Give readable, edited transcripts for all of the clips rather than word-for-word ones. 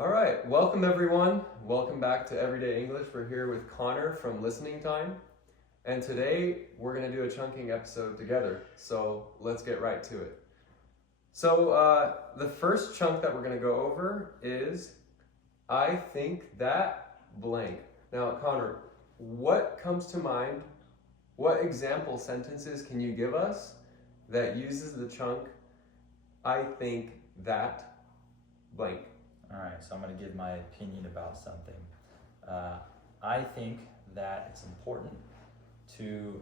All right, welcome everyone. Welcome back to Everyday English. We're here with Connor from Listening Time. And today we're going to do a chunking episode together. So let's get right to it. So the first chunk that we're going to go over is I think that blank. Now, Connor, what comes to mind? What example sentences can you give us that uses the chunk I think that blank? All right, so I'm going to give my opinion about something. I think that it's important to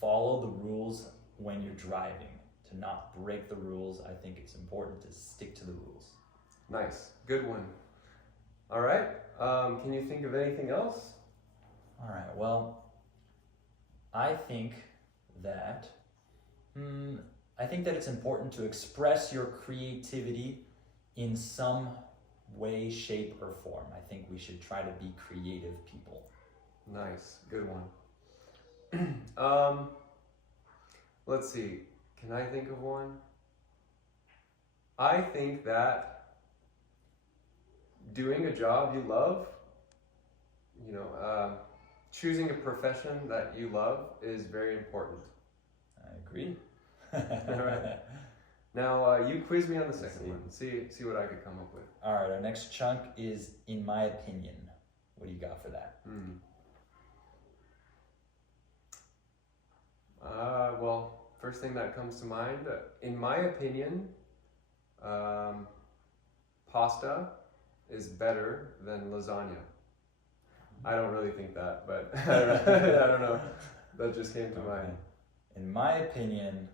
follow the rules when you're driving, to not break the rules. I think it's important to stick to the rules. Nice, good one. All right, can you think of anything else? All right, well, I think that it's important to express your creativity in some way, shape, or form. I think we should try to be creative people. Nice, good one. Let's see, can I think of one? I think that doing a job you love, choosing a profession that you love is very important. I agree. All right. Now, you quiz me on the second one. See what I could come up with. All right, our next chunk is in my opinion. What do you got for that? Well, first thing that comes to mind, in my opinion, pasta is better than lasagna. I don't really think that, but I don't know. That just came to mind. In my opinion,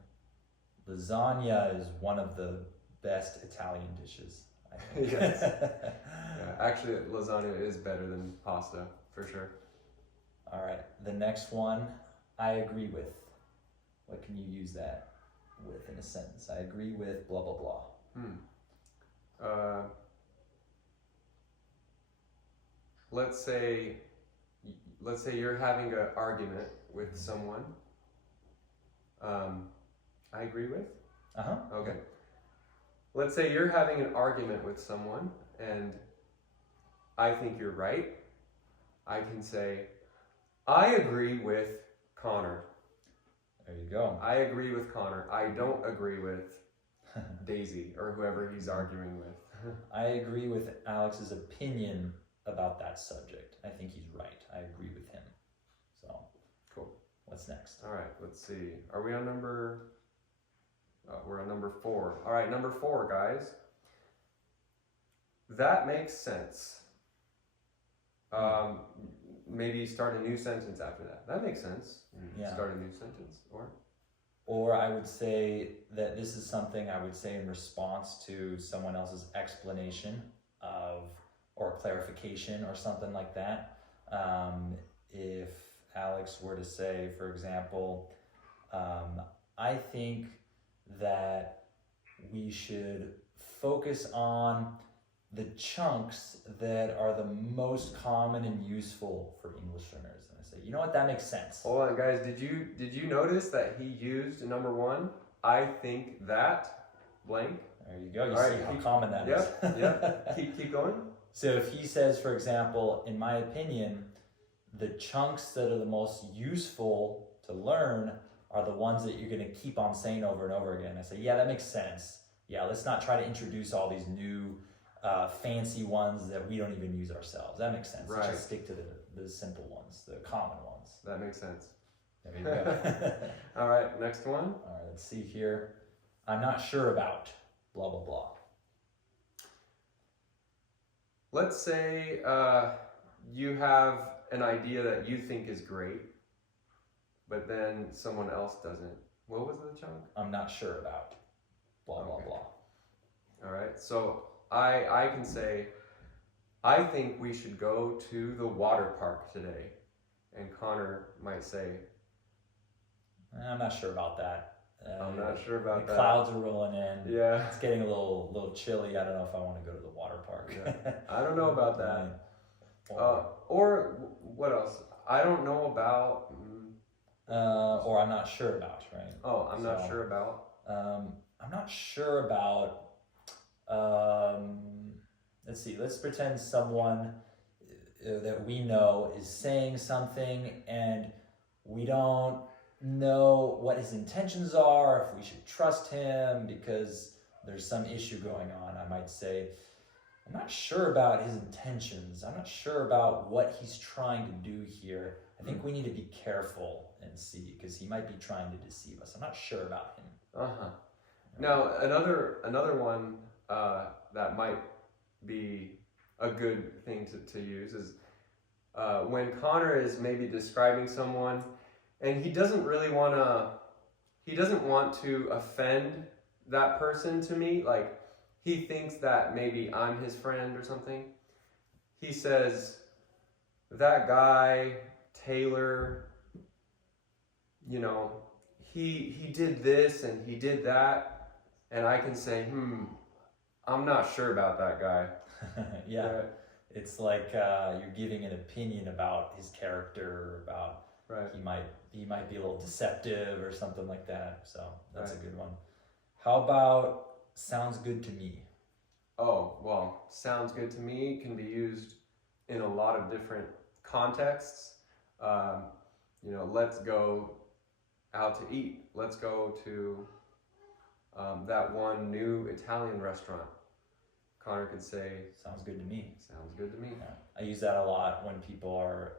lasagna is one of the best Italian dishes, I think. Yes. Yeah, actually, lasagna is better than pasta, for sure. All right, the next one, I agree with. What can you use that with in a sentence? I agree with blah, blah, blah. Let's say you're having an argument with someone. I agree with? Uh-huh. Okay. Let's say you're having an argument with someone and I think you're right. I can say, I agree with Connor. There you go. I agree with Connor. I don't agree with Daisy or whoever he's arguing with. I agree with Alex's opinion about that subject. I think he's right. I agree with him. So, cool. What's next? All right, let's see. Are we on number... we're on number 4. All right, number 4, guys. That makes sense. Maybe start a new sentence after that. That makes sense. Yeah. Start a new sentence, Or I would say that this is something I would say in response to someone else's explanation or clarification or something like that. If Alex were to say, for example, I think that we should focus on the chunks that are the most common and useful for English learners. And I say, you know what, that makes sense. Hold on, guys. Did you notice that he used number 1? I think that blank. There you go. You All see right, how common that is. Yeah. Keep going. So if he says, for example, in my opinion, the chunks that are the most useful to learn are the ones that you're going to keep on saying over and over again. I say, yeah, that makes sense. Yeah, let's not try to introduce all these new fancy ones that we don't even use ourselves. That makes sense. Right. Let's just stick to the simple ones, the common ones. That makes sense. There you go. All right, next one. All right, let's see here. I'm not sure about blah, blah, blah. Let's say you have an idea that you think is great, but then someone else doesn't. What was the chunk? I'm not sure about blah, blah, blah. All right, so I can say, I think we should go to the water park today. And Connor might say, I'm not sure about that. I'm not sure about the that. Clouds are rolling in. Yeah. It's getting a little chilly. I don't know if I want to go to the water park. Yeah. I don't know about that. Or what else? I don't know about. Or I'm not sure about, right? Oh, I'm not sure about. I'm not sure about. Let's let's see. Let's pretend someone that we know is saying something, and we don't know what his intentions are, if we should trust him because there's some issue going on. I might say, I'm not sure about his intentions. I'm not sure about what he's trying to do here. I think we need to be careful and see, because he might be trying to deceive us. I'm not sure about him. Uh-huh. Now, another one that might be a good thing to use is when Connor is maybe describing someone, and he doesn't want to offend that person to me. Like, he thinks that maybe I'm his friend or something. He says, that guy, Taylor, you know, he did this and he did that. And I can say, I'm not sure about that guy. Yeah. It's like you're giving an opinion about his character, about he might be a little deceptive or something like that. So that's a good one. How about sounds good to me? Oh, well, sounds good to me can be used in a lot of different contexts. You know, let's go out to eat. Let's go to that one new Italian restaurant. Connor could say, sounds good to me. Sounds good to me. Yeah. I use that a lot when people are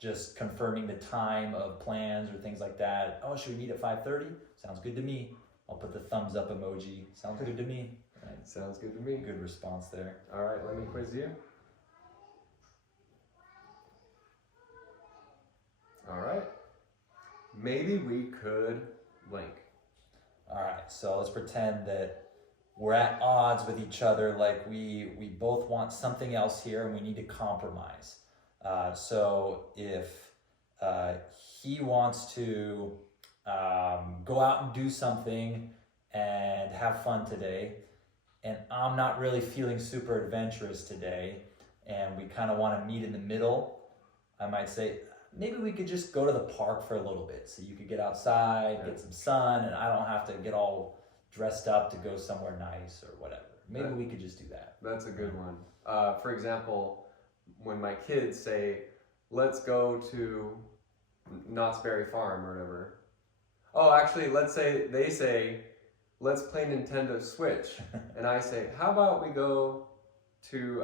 just confirming the time of plans or things like that. Oh, should we meet at 5:30? Sounds good to me. I'll put the thumbs up emoji. Sounds good to me. Right. Sounds good to me. Good response there. All right, let me quiz you. All right. Maybe we could blank. All right, so let's pretend that we're at odds with each other, like we both want something else here and we need to compromise. So if he wants to go out and do something and have fun today, and I'm not really feeling super adventurous today, and we kind of want to meet in the middle, I might say, maybe we could just go to the park for a little bit so you could get outside, get some sun, and I don't have to get all dressed up to go somewhere nice or whatever. Maybe we could just do that. That's a good one. For example, when my kids say, let's go to Knott's Berry Farm or whatever. Oh, actually, let's say they say, let's play Nintendo Switch. And I say, how about we go to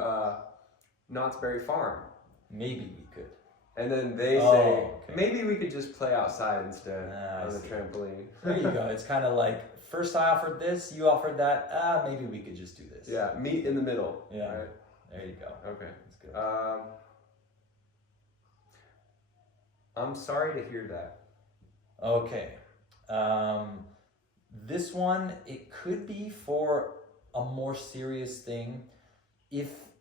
Knott's Berry Farm? Maybe we could. And then they say, maybe we could just play outside instead on the trampoline. There you go. It's kind of like, first I offered this, you offered that. Maybe we could just do this. Yeah, meet in the middle. Yeah, right? There you go. Okay. That's good. I'm sorry to hear that. Okay. This one, it could be for a more serious thing.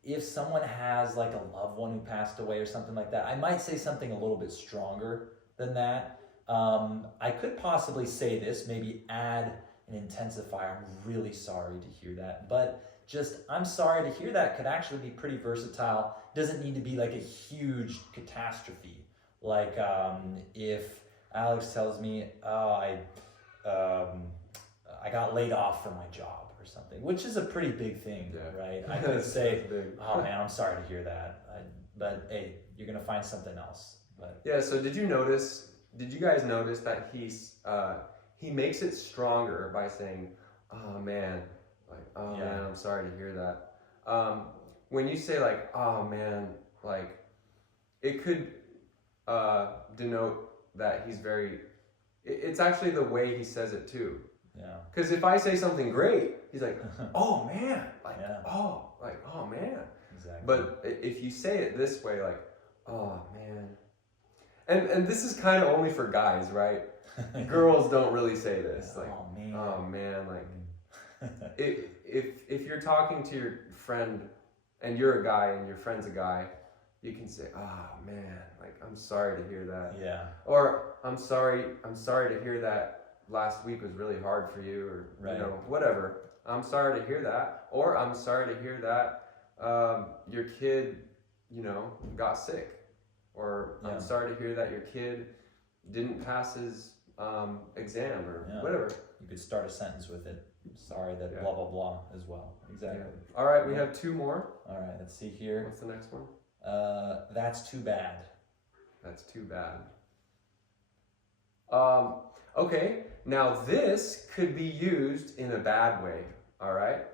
If someone has like a loved one who passed away or something like that, I might say something a little bit stronger than that. I could possibly say this, maybe add an intensifier. I'm really sorry to hear that. But just, I'm sorry to hear that could actually be pretty versatile. Doesn't need to be like a huge catastrophe. Like if Alex tells me, I got laid off from my job or something, which is a pretty big thing, right? I could say, oh man, I'm sorry to hear that. But hey, you're going to find something else. But yeah, so did you guys notice that he makes it stronger by saying, oh man, like, oh man, I'm sorry to hear that. When you say like, oh man, like, it could denote that he's it's actually the way he says it too. Yeah. Because if I say something great, he's like, oh man, like, oh man. Exactly. But if you say it this way, like, oh man, and this is kind of only for guys, right? Girls don't really say this, like, oh man, like, if you're talking to your friend and you're a guy and your friend's a guy, you can say, oh man, like, I'm sorry to hear that. Yeah. Or I'm sorry to hear that last week was really hard for you, or you know, whatever. I'm sorry to hear that. Or I'm sorry to hear that your kid, you know, got sick. Or I'm sorry to hear that your kid didn't pass his exam or whatever. You could start a sentence with it. sorry that Yeah. blah blah blah as well. Exactly. Yeah. All right, we have two more. All right, let's see here. What's the next one? That's too bad. That's too bad. Okay, now this could be used in a bad way. All right,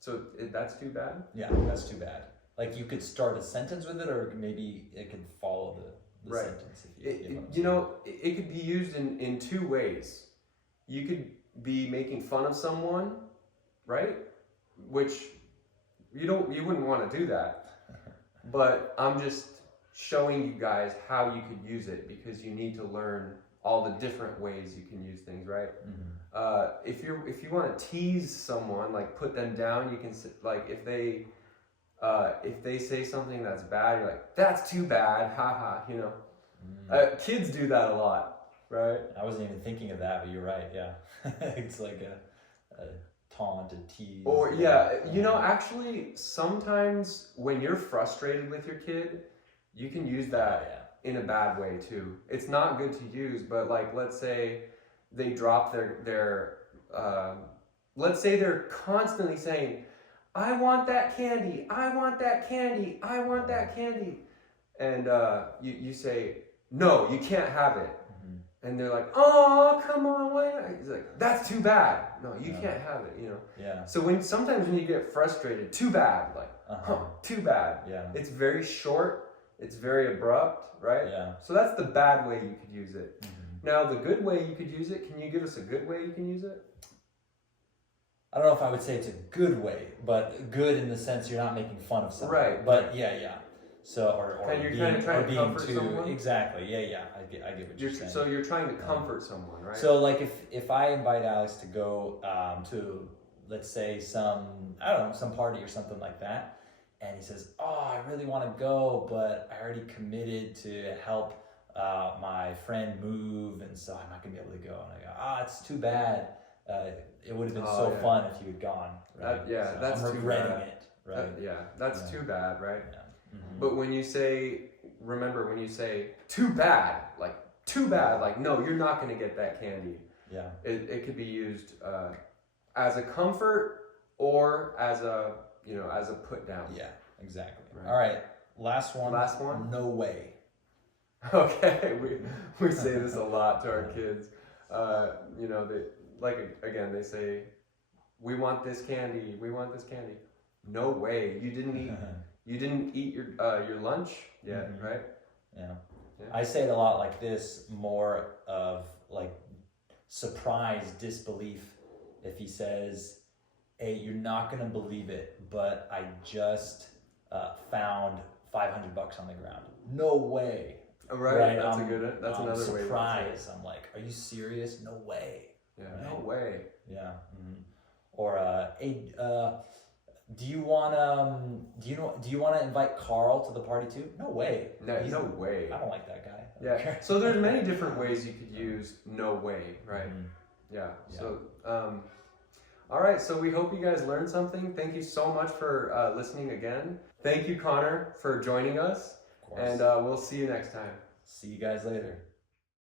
so that's too bad. Yeah, that's too bad. Like you could start a sentence with it, or maybe it could follow the Right. sentence. If you, get what I'm You know, it could be used in two ways. You could be making fun of someone, right? Which you wouldn't want to do that. But I'm just showing you guys how you could use it, because you need to learn all the different ways you can use things, right? If you want to tease someone, like put them down, you can like if they say something that's bad, you're like, that's too bad, haha, you know. Kids do that a lot, right? I wasn't even thinking of that, but you're right. Yeah, it's like a taunt, a tease. Or yeah, you know, actually, sometimes when you're frustrated with your kid, you can use that in a bad way too. It's not good to use, but like, let's say they drop their let's say they're constantly saying, I want that candy, I want that candy, I want that candy. And you say, no, you can't have it. And they're like, oh, come on, why not? He's like, that's too bad. No, you can't have it, you know. Yeah. So sometimes when you get frustrated, too bad, like, too bad. Yeah. It's very short, it's very abrupt, right? Yeah. So that's the bad way you could use it. Now, the good way you could use it, can you give us a good way you can use it? I don't know if I would say it's a good way, but good in the sense you're not making fun of someone. Right. But yeah. So or And you're kind of trying to comfort someone? Exactly. Yeah. I get what you're saying. So you're trying to comfort someone, right? So like if I invite Alex to go to, let's say, some party or something like that, and he says, oh, I really want to go, but I already committed to help my friend move, and so I'm not gonna be able to go. And I go, it's too bad. It would have been fun if you had gone. Right? That's I'm too regretting bad. it. Right. That's too bad, right? Yeah. But when you say, remember when you say too bad, like no, you're not going to get that candy. Yeah. It could be used as a comfort or as a put down. Yeah, exactly. Right. All right, last one. Last one? No way. Okay, we say this a lot to our kids. You know, they say, we want this candy. No way, you didn't eat your lunch yet, right? Yeah. I say it a lot like this, more of like surprise disbelief. If he says, hey, you're not gonna believe it, but I just found $500 on the ground. No way. Right. That's a good. That's another way. Surprise. I'm like, are you serious? No way. Yeah. Right? No way. Yeah. Or hey, do you wanna invite Carl to the party too? No way. No way. I don't like that guy. Yeah. So there's many different ways you could use no way, right? Yeah. So all right. So we hope you guys learned something. Thank you so much for listening again. Thank you, Connor, for joining us. And we'll see you next time. See you guys later.